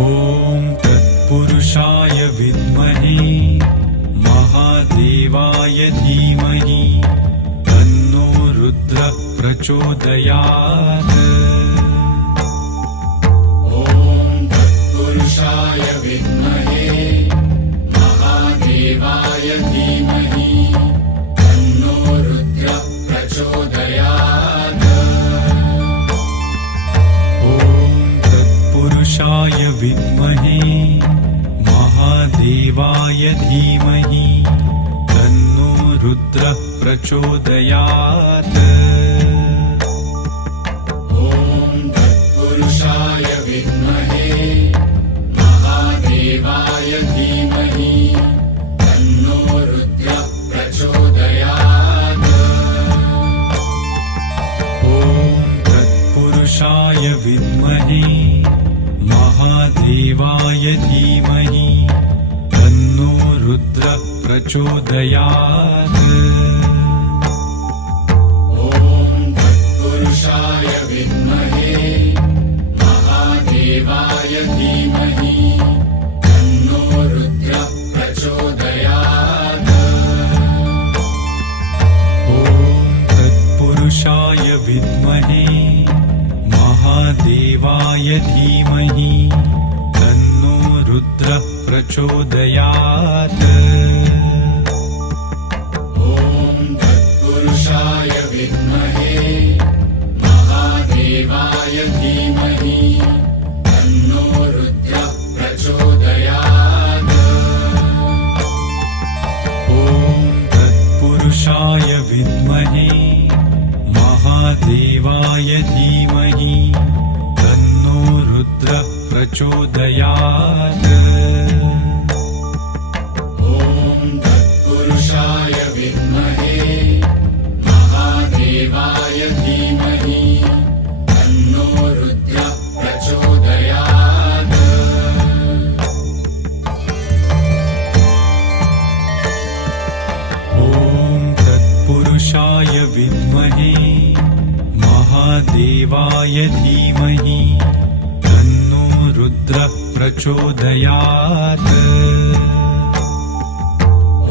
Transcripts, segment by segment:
ॐ तत्पुरुषाय विद्महे महादेवाय धीमहि तन्नो रुद्रः प्रचोदयात्। ॐ तत्पुरुषाय विद्महे महादेवाय धीमहि तन्नो रुद्रः प्रचोदयात्। ॐ तत्पुरुषाय विद्महे महादेवाय धीमहि तन्नो रुद्रः प्रचोदयात्। ॐ तत्पुरुषाय विद्महे महादेवाय धीमहि तन्नो रुद्रः प्रचोदयात्। ॐ तत्पुरुषाय विद्महे महादेवाय धीमहि तन्नो रुद्रः प्रचोदयात्। ॐ तत्पुरुषाय विद्महे महादेवाय धीमहि तन्नो रुद्रः प्रचोदयात्। ॐ तत्पुरुषाय विद्महे महादेवाय धीमहि तन्नो रुद्रः प्रचोदयात्। ॐ तत्पुरुषाय विद्महे महादेवाय धीमहि तन्नो रुद्रः प्रचोदयात्। ॐ तत्पुरुषाय विद्महे महादेवाय धीमहि तन्नो रुद्रः प्रचोदयात्। ॐ तत्पुरुषाय विद्महे महादेवाय धीमहि तन्नो रुद्रः प्रचोदयात्। ॐ तत्पुरुषाय विद्महे महादेवाय धीमहि तन्नो रुद्रः प्रचोदयात्।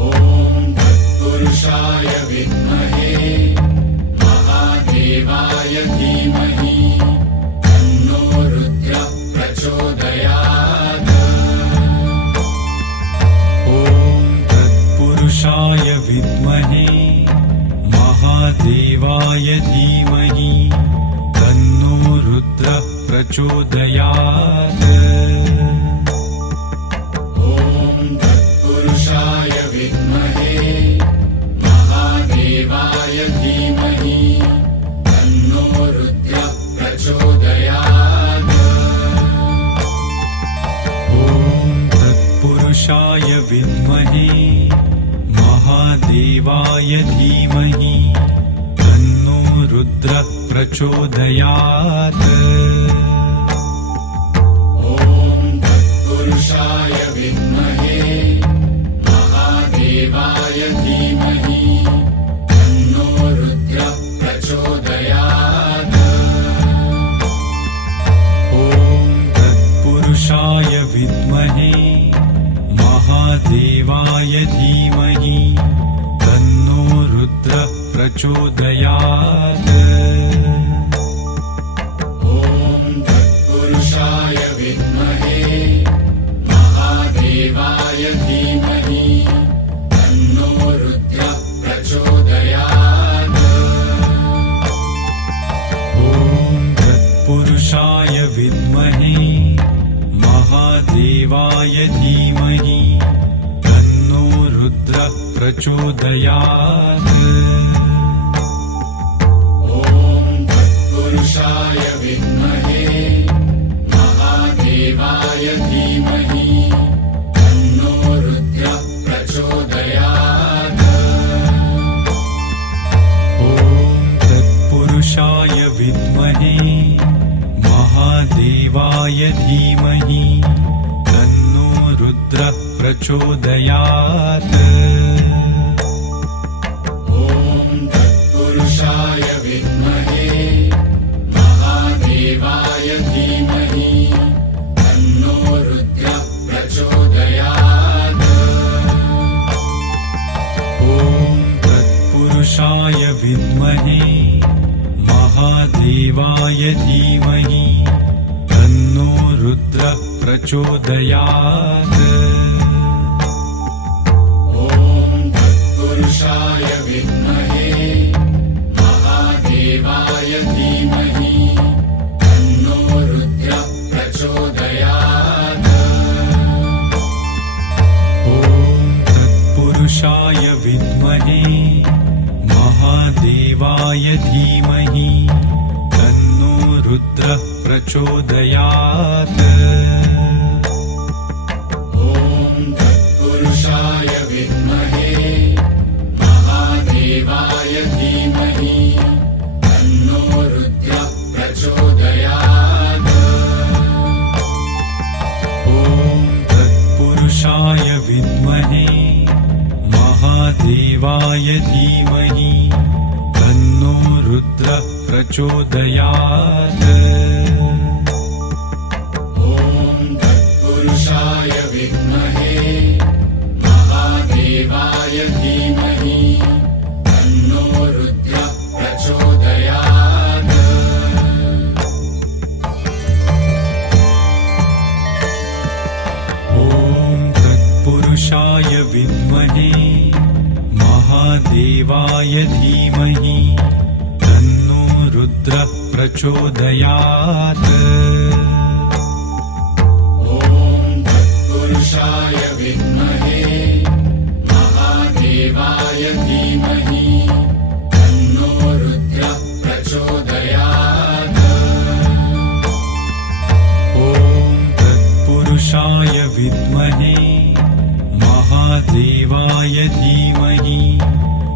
ॐ तत्पुरुषाय विद्महे महादेवाय धीमहि तन्नो रुद्रः प्रचोदयात्। ॐ तत्पुरुषाय विद्महे महादेवाय धीमहि तन्नो रुद्रः प्रचोदयात्। ॐ तत्पुरुषाय विद्महे महादेवाय धीमहि तन्नो रुद्रः प्रचोदयात्। ॐ तत्पुरुषाय विद्महे महादेवाय धीमहि तन्नो रुद्रः प्रचोदयात्। ॐ तत्पुरुषाय विद्महे महादेवाय धीमहि तन्नो रुद्रः प्रचोदयात्। ॐ तत्पुरुषाय विद्महे महादेवाय धीमहि तन्नो रुद्रः प्रचोदयात्। ॐ तत्पुरुषाय विद्महे महादेवाय धीमहि तन्नो रुद्रः प्रचोदयात्। ॐ तत्पुरुषाय विद्महे महादेवाय धीमहि तन्नो रुद्रः प्रचोदयात्। ॐ तत्पुरुषाय विद्महे महादेवाय धीमहि तन्नो रुद्रः प्रचोदयात्। ॐ तत्पुरुषाय विद्महे महादेवाय धीमहि तन्नो रुद्रः प्रचोदयात्। ॐ तत्पुरुषाय विद्महे महादेवाय धीमहि तन्नो महादेवाय धीमहि तन्नो रुद्रः प्रचोदयात्। ॐ तत्पुरुषाय विद्महे महादेवाय धीमहि तन्नो रुद्रः प्रचोदयात्। ॐ तत्पुरुषाय विद्महे महादेवाय धीमहि तन्नो रुद्रः प्रचोदयात्। ॐ तत्पुरुषाय विद्महे महादेवाय धीमहि तन्नो रुद्रः प्रचोदयात्। ॐ तत्पुरुषाय विद्महे महादेवाय धीमहि तन्नो रुद्रः प्रचोदयात्। ॐ तत्पुरुषाय विद्महे महादेवाय धीमहि तन्नो रुद्रः प्रचोदयात्। ॐ तत्पुरुषाय विद्महे महादेवाय धीमहि तन्नो रुद्रः प्रचोदयात्। ॐ तत्पुरुषाय विद्महे महादेवाय धीमहि तन्नो रुद्रः प्रचोदयात्। ॐ तत्पुरुषाय विद्महे महादेवाय धीमहि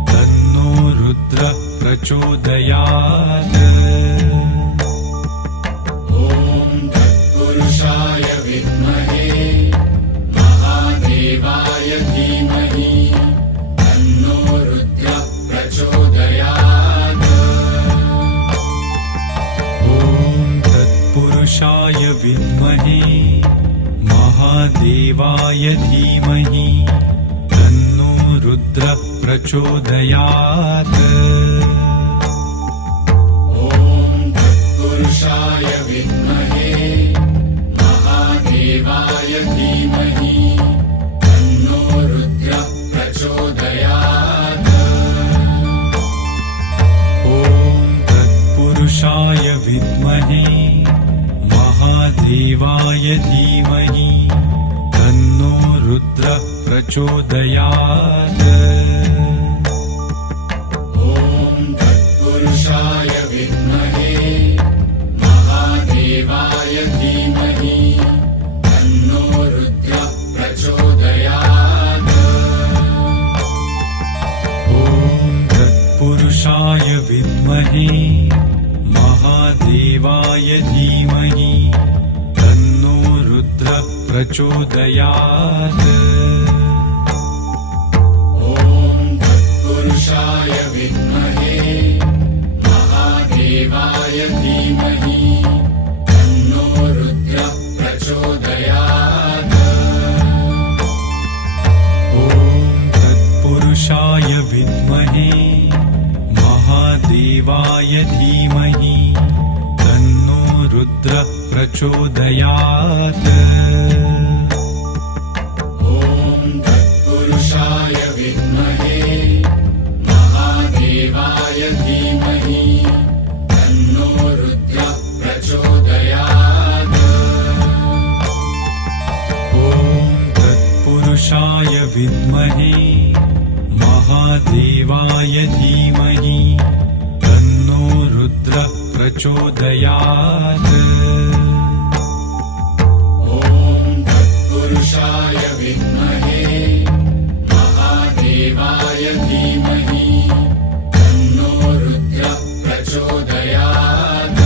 तन्नो रुद्रः प्रचोदयात्। ॐ तत्पुरुषाय विद्महे महादेवाय धीमहि तन्नो रुद्रः प्रचोदयात्। ॐ तत्पुरुषाय विद्महे महादेवाय धीमहि तन्नो रुद्रः प्रचोदयात्। ॐ तत्पुरुषाय विद्महे महादेवाय धीमहि तन्नो रुद्रः प्रचोदयात्। ॐ तत्पुरुषाय विद्महे महादेवाय धीमहि तन्नो रुद्रः प्रचोदयात्। ॐ तत्पुरुषाय विद्महे महादेवाय धीमहि तन्नो रुद्रः प्रचोदयात्। ॐ तत्पुरुषाय विद्महे महादेवाय धीमहि तन्नो रुद्रः प्रचोदयात्। ॐ तत्पुरुषाय विद्महे महादेवाय धीमहि तन्नो रुद्रः प्रचोदयात्। ॐ तत्पुरुषाय विद्महे महादेवाय धीमहि तन्नो रुद्रः प्रचोदयात्। ॐ तत्पुरुषाय विद्महे महादेवाय धीमहि तन्नो रुद्रः प्रचोदयात्। ॐ तत्पुरुषाय विद्महे महादेवाय धीमहि तन्नो रुद्रः प्रचोदयात्। ॐ तत्पुरुषाय विद्महे महादेवाय धीमहि तन्नो रुद्रः प्रचोदयात्।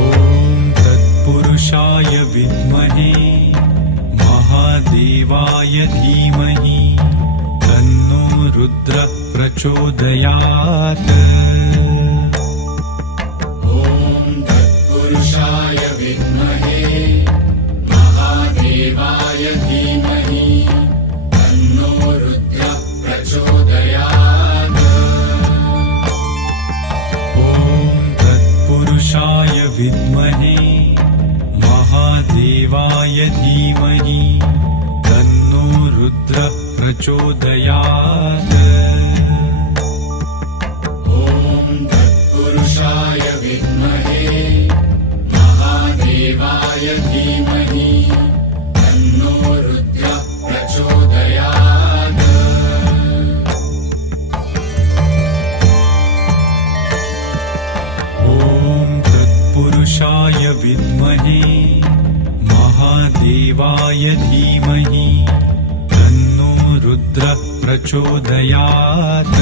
ॐ तत्पुरुषाय विद्महे महादेवाय धीमहि तन्नो रुद्रः प्रचोदयात्। ॐ तत्पुरुषाय विद्महे महादेवाय धीमहि तन्नो रुद्रः प्रचोदयात्। ॐ विद्महे महादेवाय धीमहि तन्नो रुद्रः प्रचोदयात् ॐ तत्पुरुषाय विद्महे महादेवाय धीमहि तन्नो रुद्रः प्रचोदयात् ॐ तत्पुरुषाय विद्महे महादेवाय धीमहि तन्नो रुद्रः प्रचोदयात्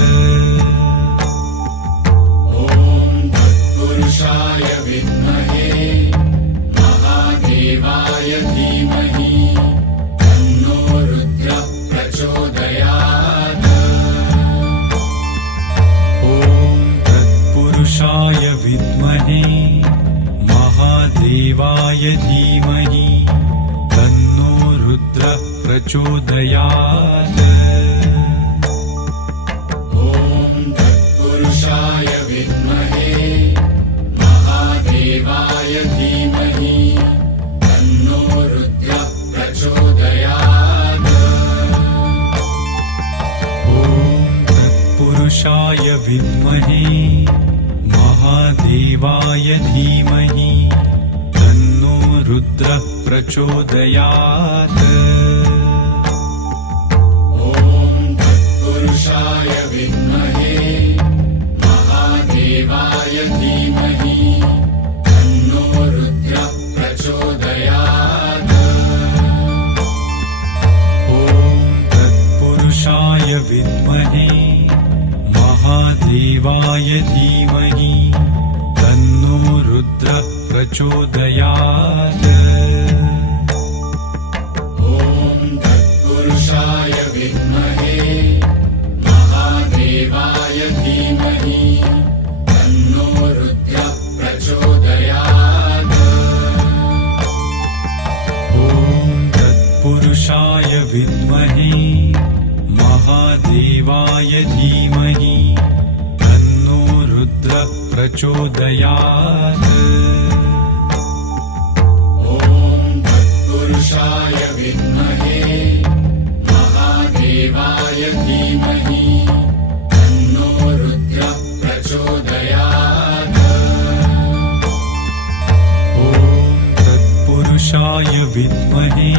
ॐ तत्पुरुषाय विद्महे महादेवाय धीमहि तन्नो रुद्रः प्रचोदयात् ॐ तत्पुरुषाय विद्महे महादेवाय धीमहि तन्नो रुद्रः प्रचोदयात् ॐ तत्पुरुषाय विद्महे महादेवाय धीमहि तन्नो रुद्रः प्रचोदयात् ॐ तत्पुरुषाय विद्महे महादेवाय धीमहि तन्नो रुद्रः प्रचोदयात् ॐ तत्पुरुषाय विद्महे महादेवाय धीमहि तन्नो रुद्रः प्रचोदयात् ॐ तत्पुरुषाय विद्महे महादेवाय धीमहि तन्नो रुद्रः प्रचोदयात् ॐ तत्पुरुषाय विद्महे महादेवाय धीमहि तन्नो रुद्रः प्रचोदयात् ॐ तत्पुरुषाय विद्महे महादेवाय धीमहि तन्नो रुद्रः प्रचोदयात् ॐ तत्पुरुषाय विद्महे महादेवाय धीमहि तन्नो रुद्रः प्रचोदयात् ॐ तत्पुरुषाय विद्महे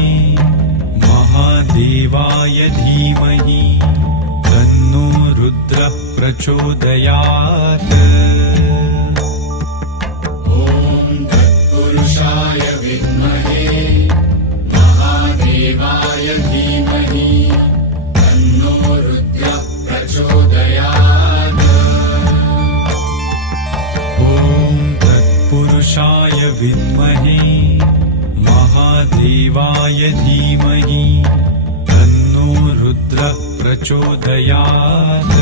महादेवाय धीमहि तन्नो रुद्रः प्रचोदयात् ॐ तत्पुरुषाय विद्महे महादेवाय धीमहि तन्नो रुद्रः प्रचोदयात् ॐ तत्पुरुषाय विद्महे महादेवाय धीमहि तन्नो रुद्रः प्रचोदयात्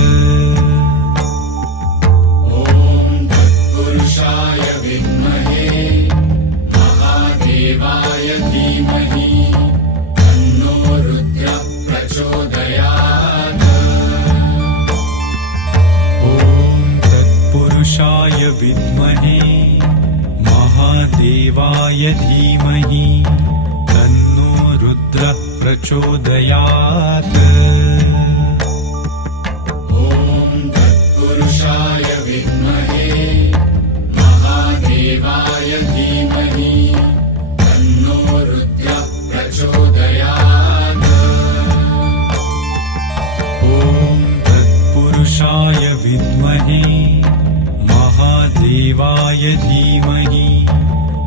ॐ तत्पुरुषाय विद्महे महादेवाय धीमहि तन्नो रुद्रः प्रचोदयात् ॐ तत्पुरुषाय विद्महे महादेवाय धीमहि तन्नो रुद्रः प्रचोदयात् ॐ तत्पुरुषाय विद्महे महादेवाय धीमहि तन्नो रुद्रः प्रचोदयात् ॐ तत्पुरुषाय विद्महे महादेवाय धीमहि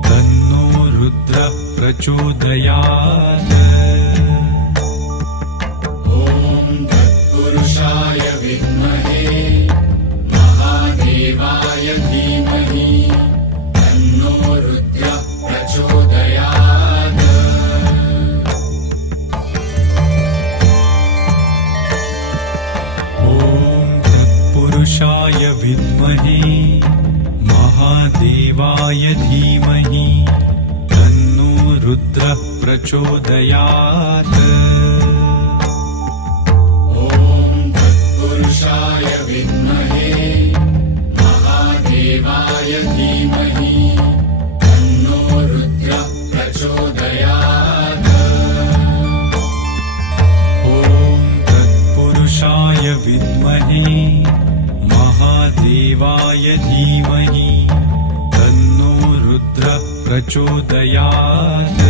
तन्नो रुद्रः प्रचोदयात् ॐ तत्पुरुषाय विद्महे महादेवाय धीमहि तन्नो रुद्रः प्रचोदयात् ॐ तत्पुरुषाय विद्महे महादेवाय धीमहि तन्नो रुद्रः प्रचोदयात् ॐ तत्पुरुषाय विद्महे महादेवाय धीमहि धीमहि तन्नो रुद्रः प्रचोदयात्।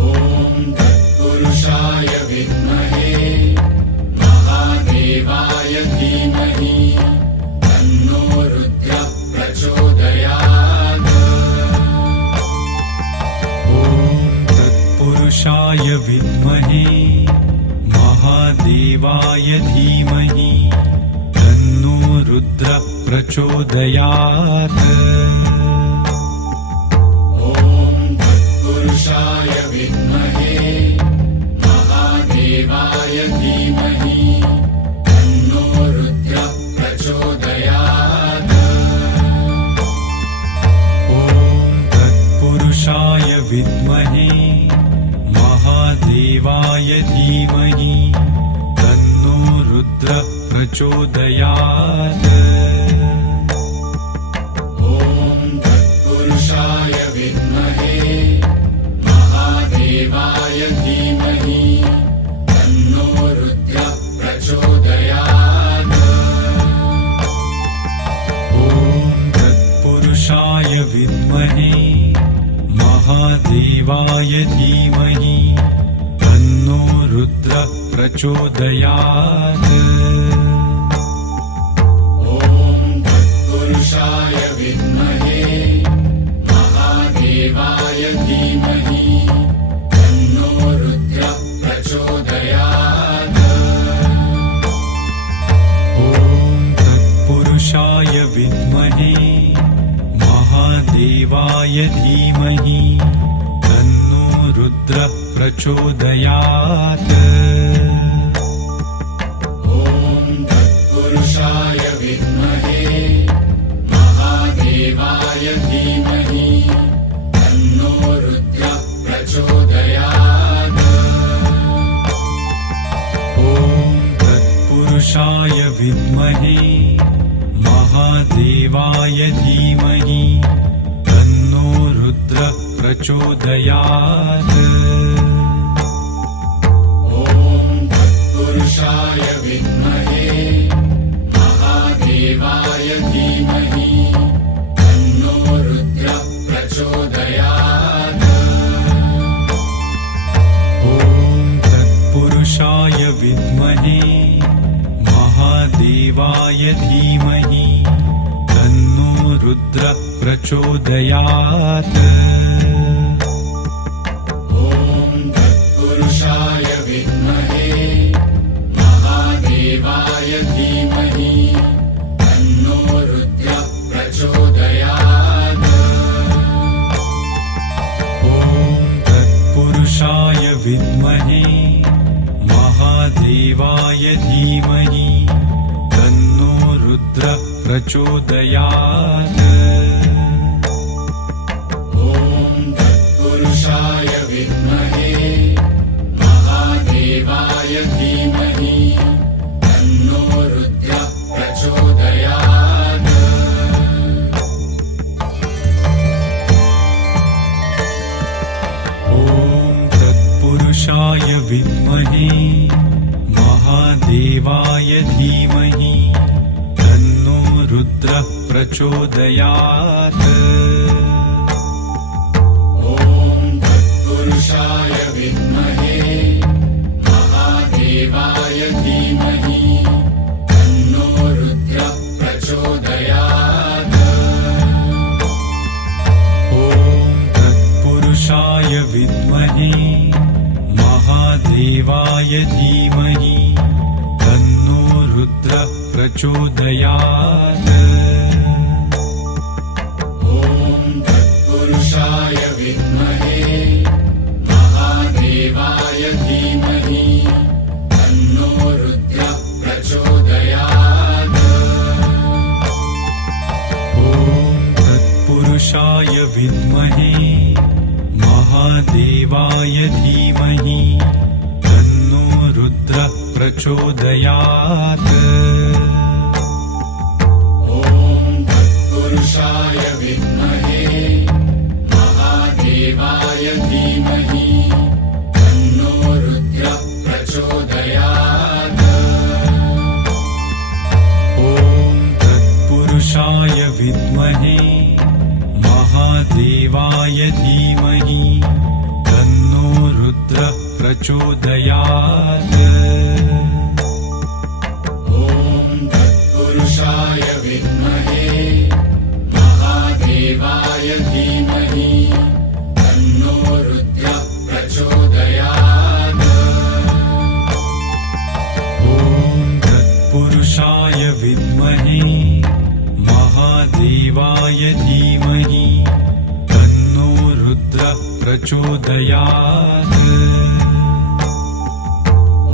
ॐ तत्पुरुषाय विद्महे महादेवाय धीमहि तन्नो रुद्रः प्रचोदयात्। ॐ तत्पुरुषाय विद्महे महादेवाय धीमहि तन्नो रुद्रः प्रचोदयात्। ॐ तत्पुरुषाय विद्महे महादेवाय धीमहि तन्नो रुद्रः प्रचोदयात्। ॐ तत्पुरुषाय विद्महे महादेवाय धीमहि तन्नो रुद्रः प्रचोदयात्। ॐ तत्पुरुषाय विद्महे महादेवाय धीमहि तन्नो रुद्रः प्रचोदयात्। ॐ तत्पुरुषाय विद्महे महादेवाय धीमहि तन्नो रुद्रः प्रचोदयात्। ॐ तत्पुरुषाय विद्महे महादेवाय धीमहि तन्नो रुद्रः प्रचोदयात्। ॐ तत्पुरुषाय विद्महे महादेवाय धीमहि तन्नो रुद्रः प्रचोदयात्। ॐ तत्पुरुषाय विद्महे महादेवाय धीमहि तन्नो रुद्रः प्रचोदयात्। ॐ तत्पुरुषाय विद्महे महादेवाय धीमहि तन्नो रुद्रः प्रचोदयात्। ॐ तत्पुरुषाय विद्महे महादेवाय धीमहि तन्नो रुद्रः प्रचोदयात्। ॐ तत्पुरुषाय विद्महे महादेवाय धीमहि तन्नो रुद्रः प्रचोदयात्। ॐ तत्पुरुषाय विद्महे महादेवाय धीमहि तन्नो रुद्रः प्रचोदयात्। ॐ तत्पुरुषाय विद्महे महादेवाय धीमहि तन्नो रुद्रः प्रचोदयात्। ॐ तत्पुरुषाय विद्महे महादेवाय धीमहि तन्नो रुद्रः प्रचोदयात्। ॐ तत्पुरुषाय विद्महे महादेवाय धीमहि तन्नो रुद्रः प्रचोदयात्। ॐ तत्पुरुषाय विद्महे महादेवाय धीमहि तन्नो रुद्रः प्रचोदयात्। ॐ तत्पुरुषाय विद्महे महादेवाय धीमहि तन्नो रुद्रः प्रचोदयात्। ॐ तत्पुरुषाय विद्महे महादेवाय धीमहि तन्नो रुद्रः प्रचोदयात्। ॐ तत्पुरुषाय विद्महे महादेवाय धीमहि तन्नो रुद्रः प्रचोदयात्। ॐ तत्पुरुषाय विद्महे महादेवाय धीमहि तन्नो रुद्रः प्रचोदयात्। ॐ प्रचोदयात् ॐ तत्पुरुषाय विद्महे महादेवाय धीमहि तन्नो रुद्रः प्रचोदयात् ॐ तत्पुरुषाय विद्महे महादेवाय धीमहि तन्नो रुद्रः प्रचोदयात्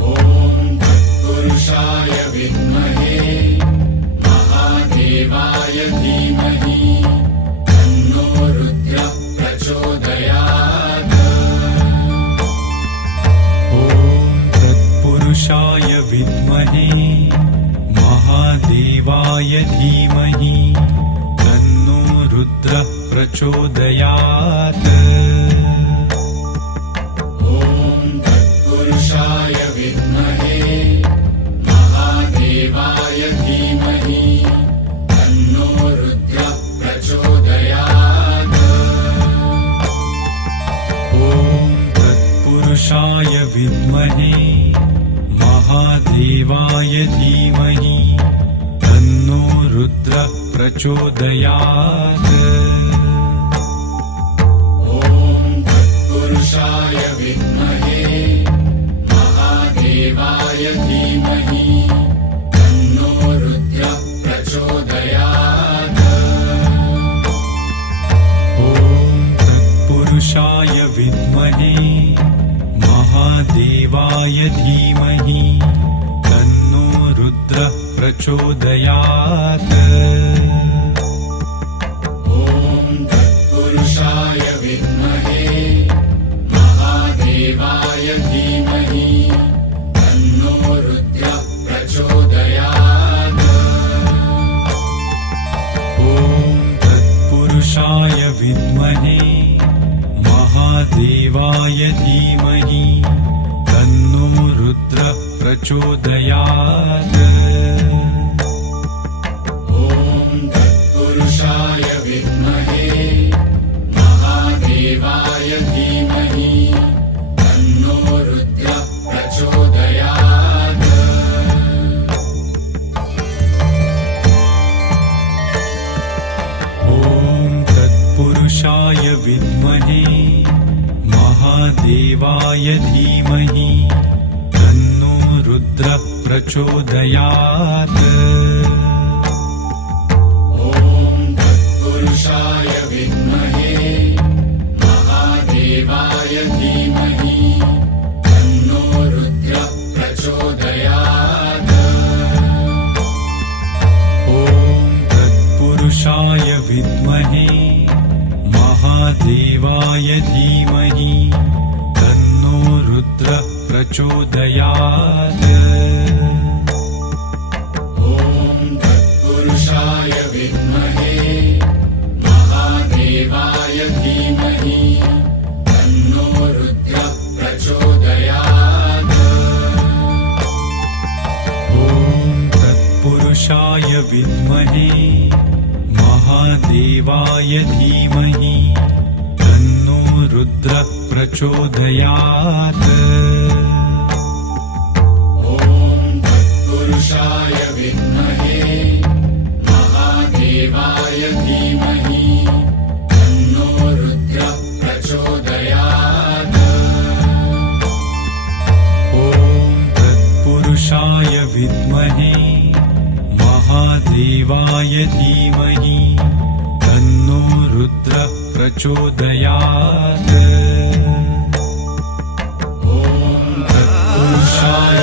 ॐ तत्पुरुषाय विद्महे महादेवाय धीमहि तन्नो रुद्रः प्रचोदयात् ॐ तत्पुरुषाय विद्महे महादेवाय धीमहि तन्नो रुद्रः प्रचोदयात् ॐ तत्पुरुषाय विद्महे महादेवाय धीमहि तन्नो रुद्रः प्रचोदयात् ॐ तत्पुरुषाय विद्महे महादेवाय धीमहि तन्नो रुद्रः प्रचोदयात् ॐ तत्पुरुषाय विद्महे महादेवाय धीमहि तन्नो रुद्रः प्रचोदयात् ॐ तत्पुरुषाय विद्महे महादेवाय धीमहि तन्नो रुद्रः प्रचोदयात् ॐ तत्पुरुषाय विद्महे महादेवाय धीमहि तन्नो रुद्रः प्रचोदयात् ॐ तत्पुरुषाय विद्महे महादेवाय धीमहि तन्नो रुद्रः प्रचोदयात् ॐ तत्पुरुषाय विद्महे महादेवाय धीमहि तन्नो रुद्रः प्रचोदयात् ॐ तत्पुरुषाय विद्महे महादेवाय धीमहि तन्नो रुद्रः प्रचोदयात् ॐ तत्पुरुषाय विद्महे महादेवाय धीमहि तन्नो रुद्रः प्रचोदयात् ॐ तत्पुरुषाय विद्महे महादेवाय धीमहि तन्नो रुद्रः प्रचोदयात् ॐ तत्पुरुषाय विद्महे महादेवाय धीमहि तन्नो रुद्रः प्रचोदयात् ॐ तत्पुरुषाय विद्महे महादेवाय धीमहि तन्नो रुद्रः प्रचोदयात् ॐ तत्पुरुषाय विद्महे महादेवाय धीमहि तन्नो रुद्रः प्रचोदयात् ॐ तत्पुरुषाय विद्महे महादेवाय धीमहि तन्नो रुद्रः प्रचोदयात् ॐ तत्पुरुषाय